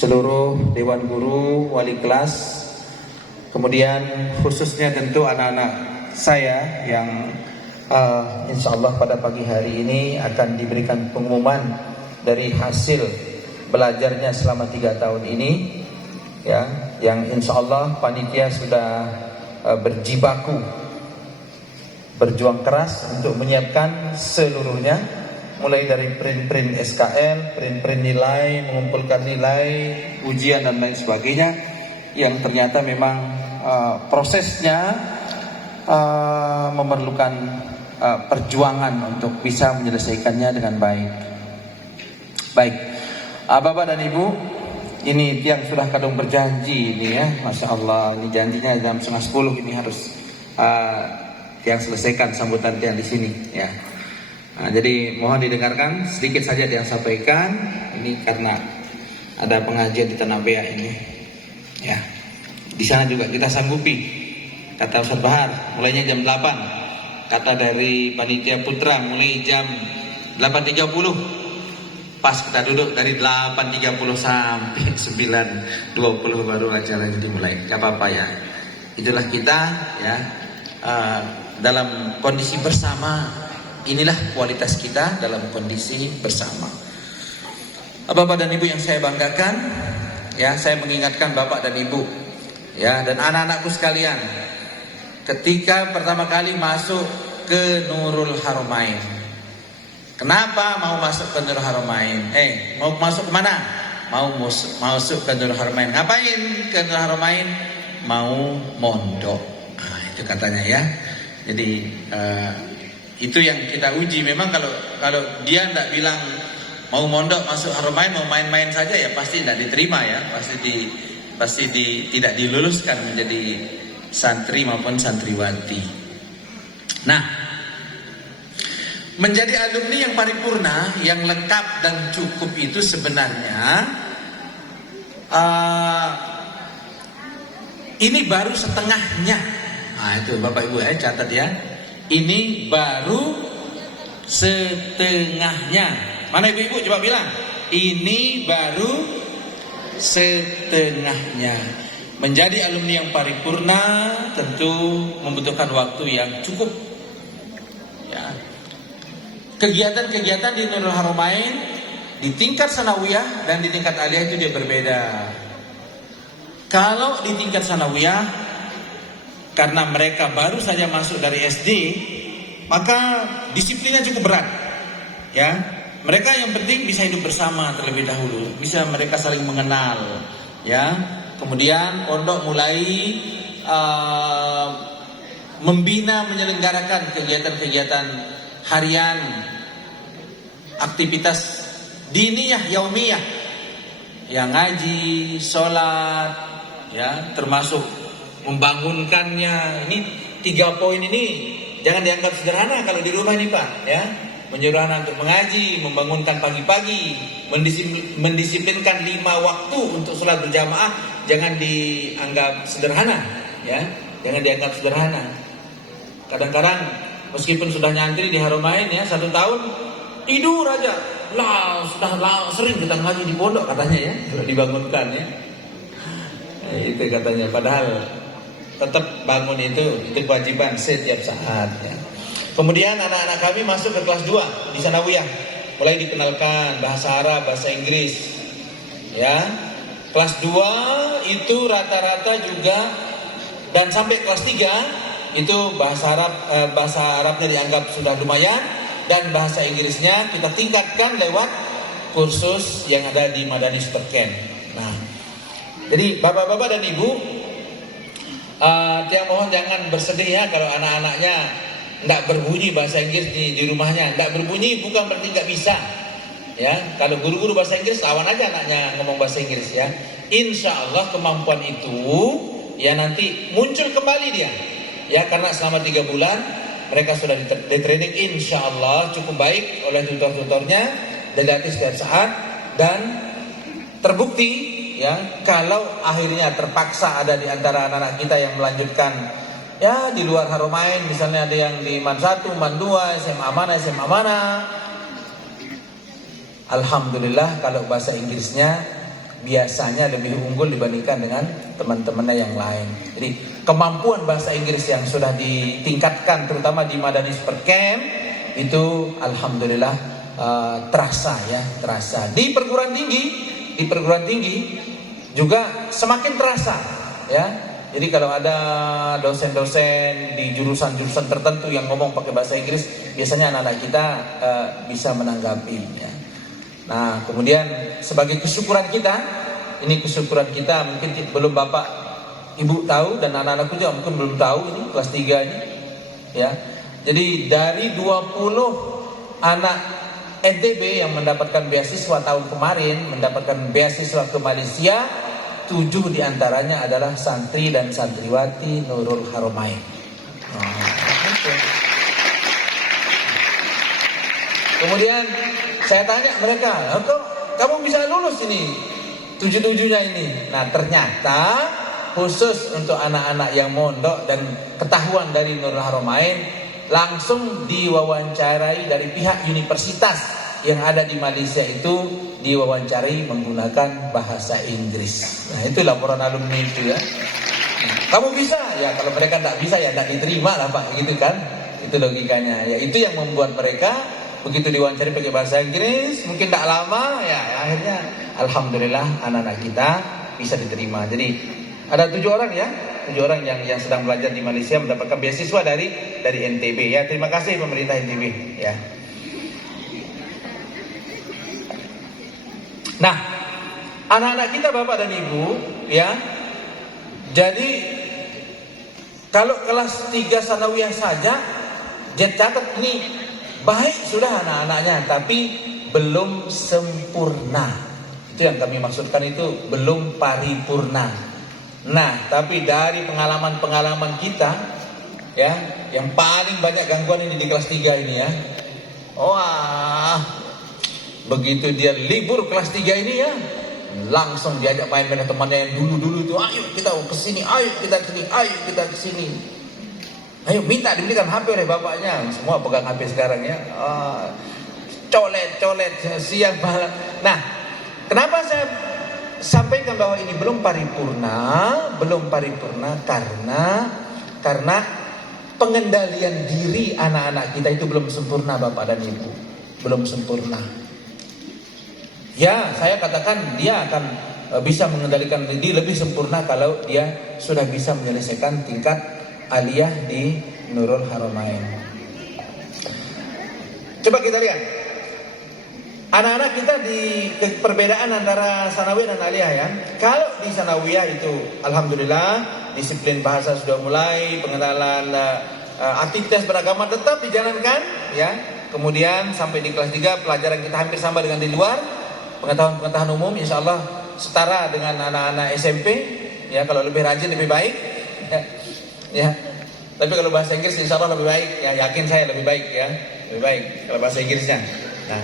seluruh dewan guru, wali kelas, kemudian khususnya tentu anak-anak saya yang insya Allah pada pagi hari ini akan diberikan pengumuman dari hasil belajarnya selama 3 tahun ini, ya, yang insya Allah panitia sudah berjibaku, berjuang keras untuk menyiapkan seluruhnya, mulai dari print SKL, print nilai, mengumpulkan nilai, ujian dan lain sebagainya, yang ternyata memang prosesnya memerlukan perjuangan untuk bisa menyelesaikannya dengan baik. Baik, Bapak dan Ibu, ini yang sudah kadung berjanji ini ya, Masya Allah, ini janjinya jam 9:30 ini harus yang selesaikan sambutan tiang di sini ya. Nah, jadi mohon didengarkan sedikit saja yang sampaikan ini karena ada pengajian di Tanah Bea ini ya. Di sana juga kita sanggupi, kata Ustaz Bahar, mulainya jam 8. Kata dari panitia putra mulai jam 8.30. Pas kita duduk dari 8.30 sampai 9.20 baru acaranya dimulai. Gak apa-apa ya. Itulah kita ya, dalam kondisi bersama. Inilah kualitas kita dalam kondisi bersama. Bapak dan Ibu yang saya banggakan, ya, saya mengingatkan Bapak dan Ibu, ya, dan anak-anakku sekalian, ketika pertama kali masuk ke Nurul Haramain. Kenapa mau masuk ke Nurul Haramain? Mau masuk kemana? Mau masuk ke Nurul Haramain. Ngapain ke Nurul Haramain? Mau mondok. Nah, itu katanya ya. Jadi itu yang kita uji. Memang kalau dia tidak bilang mau mondok, masuk Haramain, mau main-main saja ya pasti tidak diterima ya. Pasti tidak diluluskan menjadi santri maupun santriwati. Nah, menjadi alumni yang paripurna, yang lengkap dan cukup itu sebenarnya ini baru setengahnya. Nah itu Bapak Ibu ya, catat ya. Ini baru setengahnya. Mana ibu-ibu coba bilang, ini baru setengahnya. Menjadi alumni yang paripurna tentu membutuhkan waktu yang cukup. Ya. Kegiatan-kegiatan di Nurul Haramain di tingkat sanawiyah dan di tingkat aliyah itu dia berbeda. Kalau di tingkat sanawiyah, karena mereka baru saja masuk dari SD, maka disiplinnya cukup berat. Ya, mereka yang penting bisa hidup bersama terlebih dahulu, bisa mereka saling mengenal. Ya. Kemudian pondok mulai membina, menyelenggarakan kegiatan-kegiatan harian, aktivitas diniyah, yaumiyah, yang ngaji, sholat, ya, termasuk membangunkannya. Ini 3 poin ini jangan dianggap sederhana kalau di rumah nih Pak, ya. Menyuruh anak untuk mengaji, membangunkan pagi-pagi, mendisiplinkan 5 waktu untuk sholat berjamaah, jangan dianggap sederhana, ya, jangan dianggap sederhana. Kadang-kadang meskipun sudah nyantri di Haramain ya 1 tahun, tidur aja, sudah sering kita ngaji di pondok katanya ya, kalau dibangunkan ya. Nah, itu katanya, padahal tetap bangun itu kewajiban setiap saat ya. Kemudian anak-anak kami masuk ke kelas 2 di sanawiyah, mulai dikenalkan bahasa Arab, bahasa Inggris. Ya. Kelas 2 itu rata-rata juga, dan sampai kelas 3 itu bahasa Arabnya dianggap sudah lumayan, dan bahasa Inggrisnya kita tingkatkan lewat kursus yang ada di Madani Super Camp. Nah, jadi bapak-bapak dan ibu, tiang mohon jangan bersedih ya kalau anak-anaknya tidak berbunyi bahasa Inggris di rumahnya. Tidak berbunyi bukan berarti nggak bisa. Ya, kalau guru-guru bahasa Inggris lawan aja anaknya ngomong bahasa Inggris ya. Insya Allah kemampuan itu ya nanti muncul kembali dia. Ya, karena selama 3 bulan mereka sudah di training, insya Allah cukup baik oleh tutor-tutornya, dilatih setiap saat, dan terbukti ya kalau akhirnya terpaksa ada di antara anak-anak kita yang melanjutkan ya di luar Haramain, misalnya ada yang di MAN 1, MAN 2, SMA mana. Alhamdulillah kalau bahasa Inggrisnya biasanya lebih unggul dibandingkan dengan teman-temannya yang lain. Jadi kemampuan bahasa Inggris yang sudah ditingkatkan terutama di Madani Super Camp itu alhamdulillah terasa ya, terasa. Di perguruan tinggi juga semakin terasa ya. Jadi kalau ada dosen-dosen di jurusan-jurusan tertentu yang ngomong pakai bahasa Inggris, biasanya anak-anak kita bisa menanggapi ya. Nah, kemudian sebagai kesyukuran kita, ini kesyukuran kita mungkin belum Bapak Ibu tahu dan anak-anakku juga mungkin belum tahu ini kelas 3 ini ya. Jadi dari 20 anak NTB yang mendapatkan beasiswa tahun kemarin, mendapatkan beasiswa ke Malaysia, 7 diantaranya adalah santri dan santriwati Nurul Haramain. Kemudian saya tanya mereka, kok kamu bisa lulus ini 7-7-nya ini? Nah ternyata khusus untuk anak-anak yang mondok dan ketahuan dari Nurul Haramain, langsung diwawancarai dari pihak universitas yang ada di Malaysia itu, diwawancarai menggunakan bahasa Inggris. Nah itu laporan alumni itu ya. Kamu bisa? Ya kalau mereka tidak bisa ya tidak diterima lah Pak, gitu kan. Itu logikanya. Ya itu yang membuat mereka begitu diwawancarai pakai bahasa Inggris, mungkin tidak lama ya akhirnya alhamdulillah anak-anak kita bisa diterima. Jadi ada 7 orang ya, 7 orang yang sedang belajar di Malaysia mendapatkan beasiswa dari NTB ya. Terima kasih pemerintah NTB ya. Nah, anak-anak kita Bapak dan Ibu ya. Jadi kalau kelas 3 sanawiyah saja, catat ini baik sudah anak-anaknya, tapi belum sempurna. Itu yang kami maksudkan, itu belum paripurna. Nah, tapi dari pengalaman-pengalaman kita ya, yang paling banyak gangguan ini di kelas 3 ini ya. Wah, begitu dia libur kelas 3 ini ya, langsung diajak main dengan temannya yang dulu-dulu itu. Ayo kita ke sini, ayo kita ke sini, ayo kita ke sini. Ayo minta dibelikan HP oleh bapaknya. Semua pegang HP sekarang ya. Colet siang malam. Nah, kenapa saya sampaikan bahwa ini belum paripurna karena pengendalian diri anak-anak kita itu belum sempurna Bapak dan Ibu. Belum sempurna. Ya, saya katakan dia akan bisa mengendalikan diri lebih sempurna kalau dia sudah bisa menyelesaikan tingkat aliyah di Nurul Haramain. Coba kita lihat anak-anak kita di perbedaan antara sanawiyah dan aliyah ya. Kalau di sanawiyah itu alhamdulillah disiplin bahasa sudah mulai, pengenalan aktivitas beragama tetap dijalankan ya. Kemudian sampai di kelas 3 pelajaran kita hampir sama dengan di luar. Pengetahuan umum insya Allah setara dengan anak-anak SMP ya, kalau lebih rajin lebih baik ya. Tapi kalau bahasa Inggris insya Allah lebih baik ya, yakin saya lebih baik ya, lebih baik kalau bahasa Inggrisnya. Nah,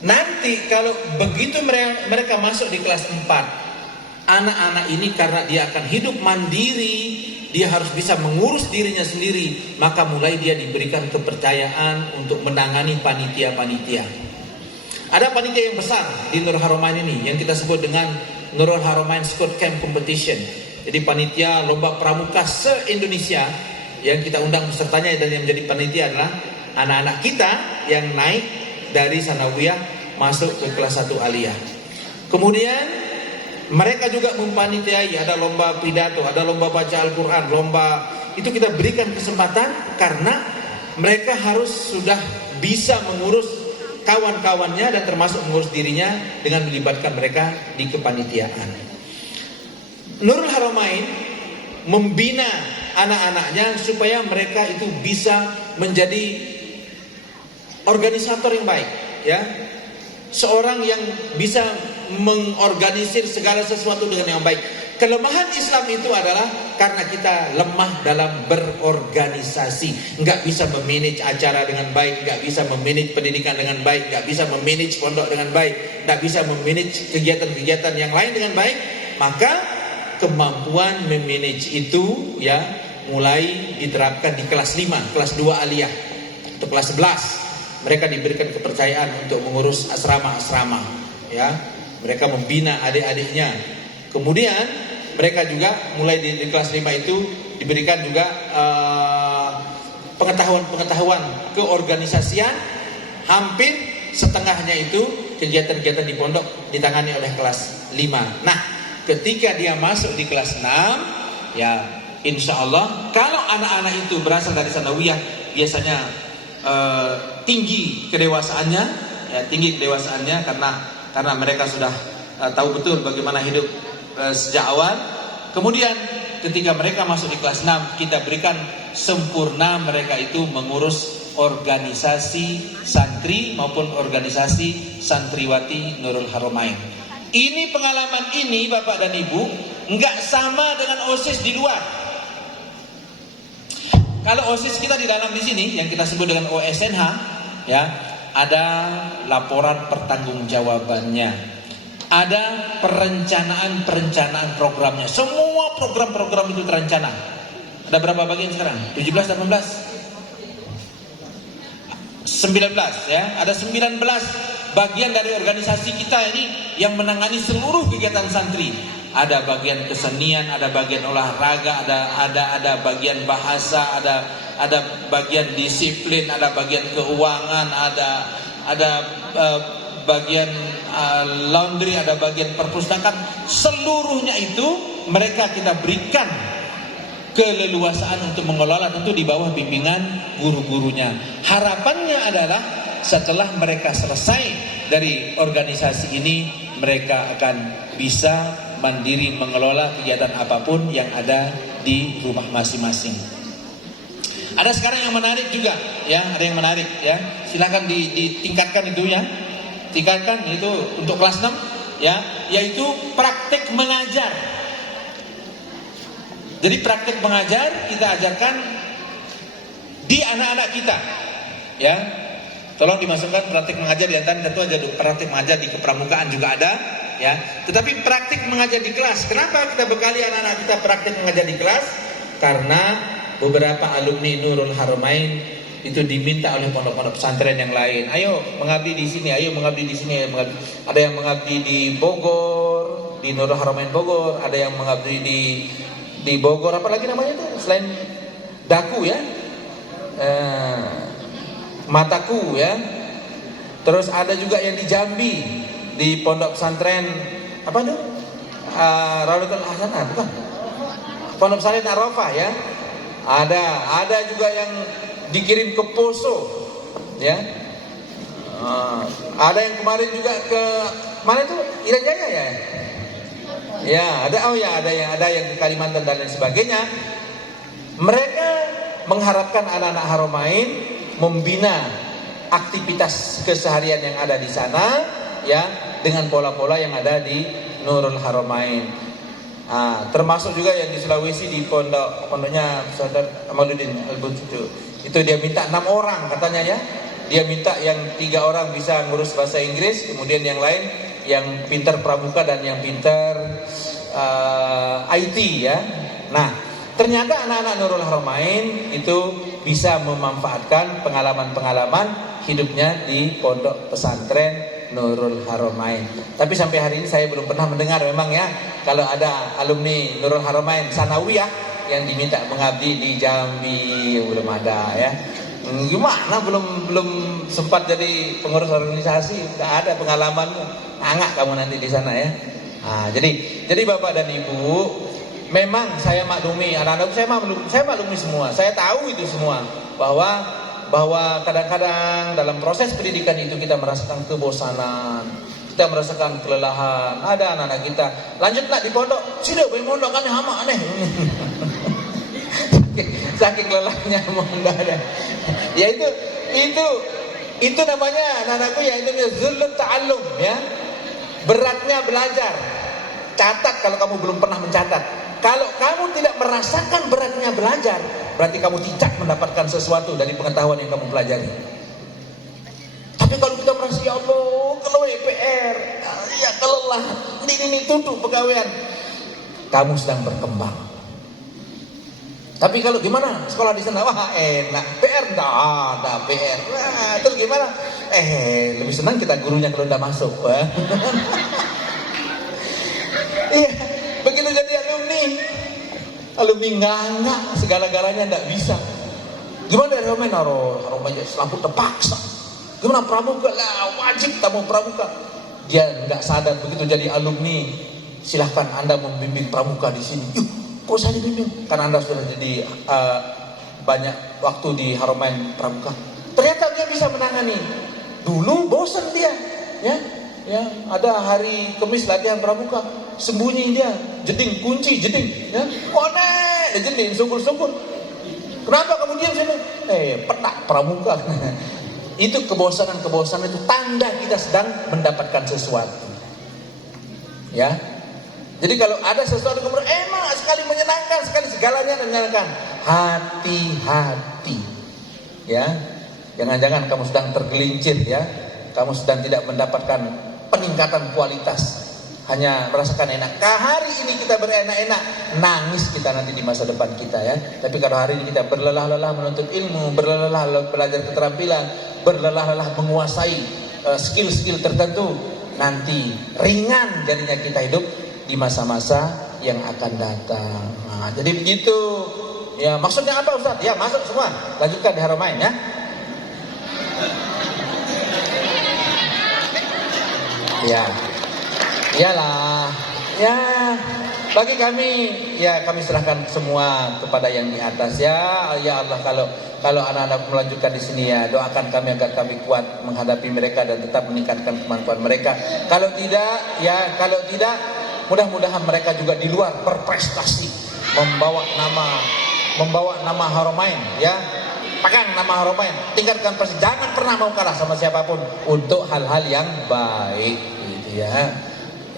nanti kalau begitu mereka masuk di kelas 4, anak-anak ini karena dia akan hidup mandiri, dia harus bisa mengurus dirinya sendiri, maka mulai dia diberikan kepercayaan untuk menangani panitia-panitia. Ada panitia yang besar di Nurul Haramain ini yang kita sebut dengan Nurul Haramain Scout Camp Competition. Jadi panitia lomba pramuka se-Indonesia yang kita undang pesertanya dan yang menjadi panitia adalah anak-anak kita yang naik dari sanawiyah masuk ke kelas 1 aliyah. Kemudian mereka juga mempanitiai, ada lomba pidato, ada lomba baca Al-Quran, lomba itu kita berikan kesempatan karena mereka harus sudah bisa mengurus kawan-kawannya dan termasuk mengurus dirinya dengan melibatkan mereka di kepanitiaan. Nurul Haramain membina anak-anaknya supaya mereka itu bisa menjadi organisator yang baik ya. Seorang yang bisa mengorganisir segala sesuatu dengan yang baik. Kelemahan Islam itu adalah karena kita lemah dalam berorganisasi, nggak bisa memanage acara dengan baik, nggak bisa memanage pendidikan dengan baik, nggak bisa memanage pondok dengan baik, nggak bisa memanage kegiatan-kegiatan yang lain dengan baik. Maka kemampuan memanage itu ya mulai diterapkan di kelas 5, kelas 2 aliyah. Untuk kelas 11 mereka diberikan kepercayaan untuk mengurus asrama-asrama ya. mereka membina adik-adiknya. Kemudian mereka juga mulai di kelas 5 itu diberikan juga pengetahuan-pengetahuan keorganisasian. Hampir setengahnya itu kegiatan-kegiatan di pondok ditangani oleh kelas 5. Nah, ketika dia masuk di kelas 6, ya insya Allah kalau anak-anak itu berasal dari sanawiyah biasanya tinggi kedewasaannya, ya tinggi kedewasaannya karena mereka sudah tahu betul bagaimana hidup sejak awal. Kemudian ketika mereka masuk di kelas 6, kita berikan sempurna mereka itu mengurus organisasi santri maupun organisasi santriwati Nurul Haramain. Ini pengalaman ini Bapak dan Ibu nggak sama dengan OSIS di luar. Kalau OSIS kita di dalam di sini yang kita sebut dengan OSNH, ya ada laporan pertanggungjawabannya, ada perencanaan programnya. Semua program-program itu terencana. Ada berapa bagian sekarang? 17, 18? 19 ya, ada 19 bagian dari organisasi kita ini yang menangani seluruh kegiatan santri. Ada bagian kesenian, ada bagian olahraga, ada bagian bahasa, ada bagian disiplin, ada bagian keuangan, ada bagian laundry, ada bagian perpustakaan. Seluruhnya itu mereka kita berikan keleluasaan untuk mengelola, tentu di bawah bimbingan guru-gurunya. Harapannya adalah setelah mereka selesai dari organisasi ini, mereka akan bisa mandiri mengelola kegiatan apapun yang ada di rumah masing-masing. Ada sekarang yang menarik juga, ya, ada yang menarik, ya. Silakan ditingkatkan itu ya, tingkatkan itu untuk kelas 6, ya, yaitu praktek mengajar. Jadi praktek mengajar kita ajarkan di anak-anak kita, ya. Tolong dimasukkan praktek mengajar di antara, tentu aja praktek mengajar di kepramukaan juga ada, ya. Tetapi praktek mengajar di kelas. Kenapa kita bekali anak-anak kita praktek mengajar di kelas? Karena beberapa alumni Nurul Haramain itu diminta oleh pondok-pondok pesantren yang lain. Ayo mengabdi di sini, ayo mengabdi di sini. Ada yang mengabdi di Bogor, di Nurul Haramain Bogor. Ada yang mengabdi di Bogor, apa lagi namanya tuh selain Daku ya, Mataku ya. Terus ada juga yang di Jambi di pondok pesantren apa tuh, Raulatul Hasanah bukan, pondok pesantren Arafah ya. Ada juga yang dikirim ke Poso ya. Ada yang kemarin juga ke mana tuh, Irian Jaya ya. Ya, ada yang ke Kalimantan dan lain sebagainya. Mereka mengharapkan anak-anak Haramain membina aktivitas keseharian yang ada di sana, ya, dengan pola-pola yang ada di Nurul Haramain. Termasuk juga yang di Sulawesi di pondoknya Saudara Amaluddin Al-Bututu. Itu dia minta 6 orang katanya ya. Dia minta yang 3 orang bisa ngurus bahasa Inggris, kemudian yang lain yang pintar pramuka dan yang pintar IT ya. Nah, ternyata anak-anak Nurul Haramain itu bisa memanfaatkan pengalaman-pengalaman hidupnya di pondok pesantren Nurul Haramain. Tapi sampai hari ini saya belum pernah mendengar memang ya, kalau ada alumni Nurul Haramain sanawiyah yang diminta mengabdi di Jambi, belum ada ya. Gimana belum sempat jadi pengurus organisasi, nggak ada pengalaman. Angak kamu nanti di sana ya. Jadi Bapak dan Ibu, memang saya maklumi anak-anak saya maklumi semua. Saya tahu itu semua bahwa kadang-kadang dalam proses pendidikan itu kita merasakan kebosanan, kita merasakan kelelahan. Ada anak-anak kita lanjut nak di pondok, sudah boleh pondok kan hama aneh. Saking lelahnya mau enggak ada. Ya itu namanya anak-anakku ya, itu zulul ta'allum ya. Beratnya belajar. Catat kalau kamu belum pernah mencatat. Kalau kamu tidak merasakan beratnya belajar, berarti kamu tidak mendapatkan sesuatu dari pengetahuan yang kamu pelajari. Tapi kalau kita merasa ya Allah, kalau EPR, ya kalau lah ini tunduk pegawaian, kamu sedang berkembang. Tapi kalau gimana sekolah di sana, wah enak, PR enggak ada PR. Terus gimana? Lebih senang kita gurunya kalau udah masuk. Iya, begitu jadi alumni nganggak segala-galanya nggak bisa. Gimana dari Romain? Romain lampu terpaksa. Gimana pramuka lah, wajib kamu pramuka. Dia nggak sadar begitu jadi alumni. Silahkan Anda membimbing pramuka di sini. Yuk, kok saya dibimbing? Karena Anda sudah jadi banyak waktu di Haramain pramuka. Ternyata dia bisa menangani. Dulu bosan dia, ya. Ada hari Kamis latihan pramuka, sembunyi dia, jeding kunci jeding, ya. Konek, jeding syukur. Kenapa kamu diam sini? Petak pramuka. Itu kebosanan itu tanda kita sedang mendapatkan sesuatu. Ya. Jadi kalau ada sesuatu kemudian emang sekali menyenangkan, sekali segalanya menyenangkan. Hati-hati. Ya. Jangan-jangan kamu sedang tergelincir ya. Kamu sedang tidak mendapatkan peningkatan kualitas, hanya merasakan enak. Hari ini kita berenak-enak, nangis kita nanti di masa depan kita ya. Tapi kalau hari ini kita berlelah-lelah menuntut ilmu, berlelah-lelah belajar keterampilan, berlelah-lelah menguasai skill-skill tertentu, nanti ringan jadinya kita hidup di masa-masa yang akan datang. Nah, jadi begitu. Ya, maksudnya apa Ustaz? Ya, masuk semua. Lanjutkan di Haramain ya. Ya, iyalah, ya bagi kami, ya kami serahkan semua kepada yang di atas ya. Ya Allah, kalau anak-anak melanjutkan di sini ya, doakan kami agar kami kuat menghadapi mereka dan tetap meningkatkan kemampuan mereka. Kalau tidak, mudah-mudahan mereka juga di luar berprestasi, membawa nama Haramain ya. Pegang nama Haramain, tingkatkan prestasi, jangan pernah mau kalah sama siapapun untuk hal-hal yang baik gitu ya.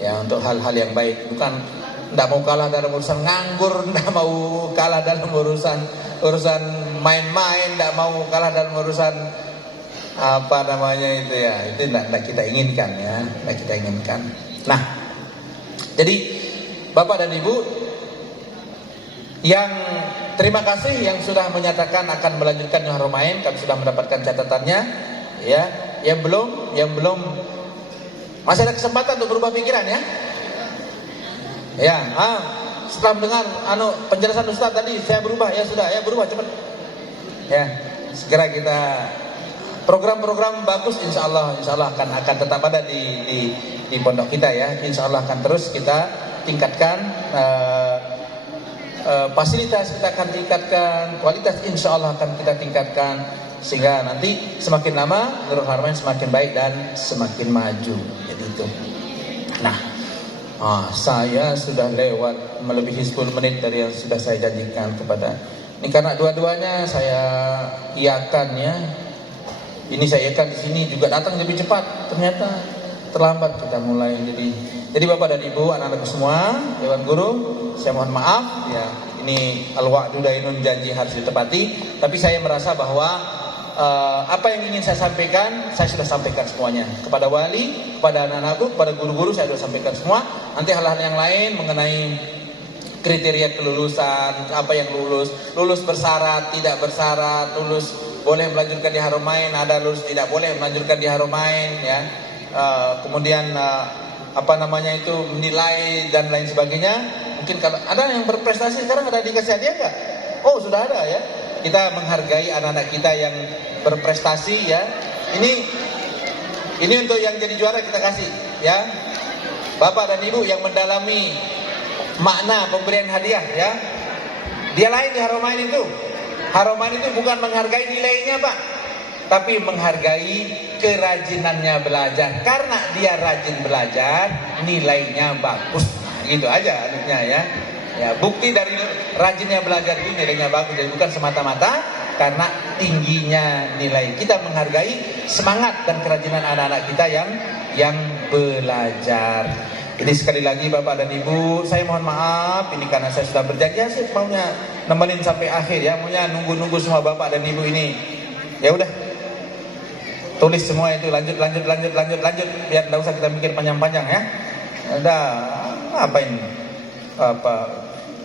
Ya, untuk hal-hal yang baik, bukan enggak mau kalah dalam urusan nganggur, enggak mau kalah dalam urusan main-main, enggak mau kalah dalam urusan apa namanya itu ya. Itu enggak kita inginkan ya, enggak kita inginkan. Nah, jadi Bapak dan Ibu yang terima kasih yang sudah menyatakan akan melanjutkan Haramain, kami sudah mendapatkan catatannya ya. Yang belum masih ada kesempatan untuk berubah pikiran ya. Ya, setelah mendengar penjelasan Ustaz tadi saya berubah, ya sudah ya berubah cepat. Ya, segera kita program-program bagus insyaallah akan tetap ada di pondok kita ya. Insyaallah akan terus kita tingkatkan fasilitas kita akan tingkatkan, kualitas insya Allah akan kita tingkatkan, sehingga nanti semakin lama Nurul Haramain semakin baik dan semakin maju. Jadi itu. Nah, saya sudah lewat melebihi 10 menit dari yang sudah saya janjikan kepada. Ini karena dua-duanya saya iakan ya. Ini saya iakan di sini juga datang lebih cepat, ternyata terlambat kita mulai. Jadi Bapak dan Ibu, anak-anak semua, Dewan Guru, saya mohon maaf ya. Ini al-wa'du dainun, janji harus ditepati. Tapi saya merasa bahwa apa yang ingin saya sampaikan, saya sudah sampaikan semuanya kepada wali, kepada anak-anakku, kepada guru-guru saya sudah sampaikan semua. Nanti hal-hal yang lain mengenai kriteria kelulusan, apa yang lulus bersyarat, tidak bersyarat, lulus boleh melanjutkan di Haramain, ada lulus tidak boleh melanjutkan di Haramain ya. Kemudian nilai dan lain sebagainya. Mungkin kalau ada yang berprestasi sekarang ada dikasih hadiah enggak? Oh, sudah ada ya. Kita menghargai anak-anak kita yang berprestasi ya. Ini untuk yang jadi juara kita kasih ya. Bapak dan Ibu yang mendalami makna pemberian hadiah ya. Dia lain di Haramain itu. Haramain itu bukan menghargai nilainya, Pak, tapi menghargai kerajinannya belajar. Karena dia rajin belajar, nilainya bagus. Gitu aja anaknya ya. Ya, bukti dari rajinnya belajar itu nilainya bagus. Jadi bukan semata-mata karena tingginya nilai. Kita menghargai semangat dan kerajinan anak-anak kita yang belajar. Jadi sekali lagi Bapak dan Ibu, saya mohon maaf ini karena saya sudah berjanji sih maunya nemenin sampai akhir ya, maunya nunggu semua Bapak dan Ibu ini. Ya udah. Tulis semua itu lanjut biar enggak usah kita mikir panjang-panjang ya. Udah ngapain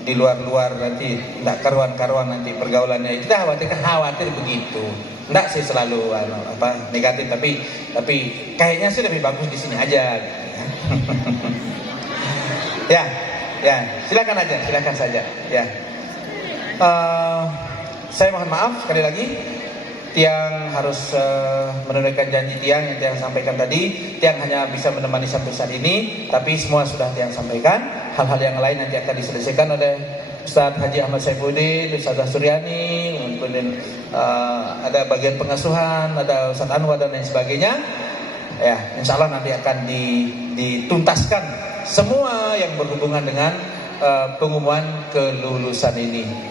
di luar nanti enggak karuan nanti pergaulannya. Kita khawatir begitu. Enggak sih selalu negatif tapi kayaknya sih lebih bagus di sini aja gitu ya. Ya. Ya, silakan aja, silakan saja. Ya. Saya mohon maaf sekali lagi. Tiang harus menunaikan janji Tiang yang Tiang sampaikan tadi. Tiang hanya bisa menemani sampai saat ini, tapi semua sudah Tiang sampaikan. Hal-hal yang lain nanti akan diselesaikan oleh Ustaz Haji Ahmad Saifuddin, Ustaz Suryani, kemudian ada bagian pengasuhan, ada Ustaz Anwar dan lain sebagainya. Ya, insya Allah nanti akan dituntaskan semua yang berhubungan dengan pengumuman kelulusan ini.